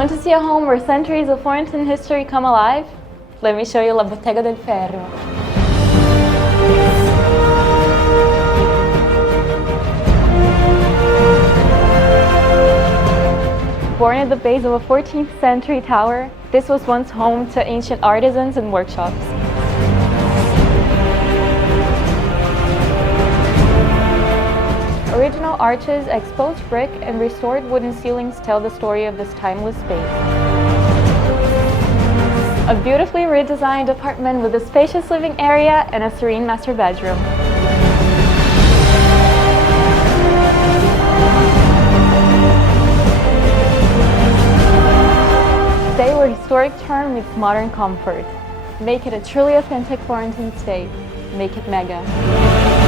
Want to see a home where centuries of Florentine history come alive? Let me show you La Bottega del Ferro. Born at the base of a 14th century tower, this was once home to ancient artisans and workshops. Original arches, exposed brick, and restored wooden ceilings tell the story of this timeless space. A beautifully redesigned apartment with a spacious living area and a serene master bedroom. Stay where historic charm meets modern comfort. Make it a truly authentic Florentine stay. Make it mega.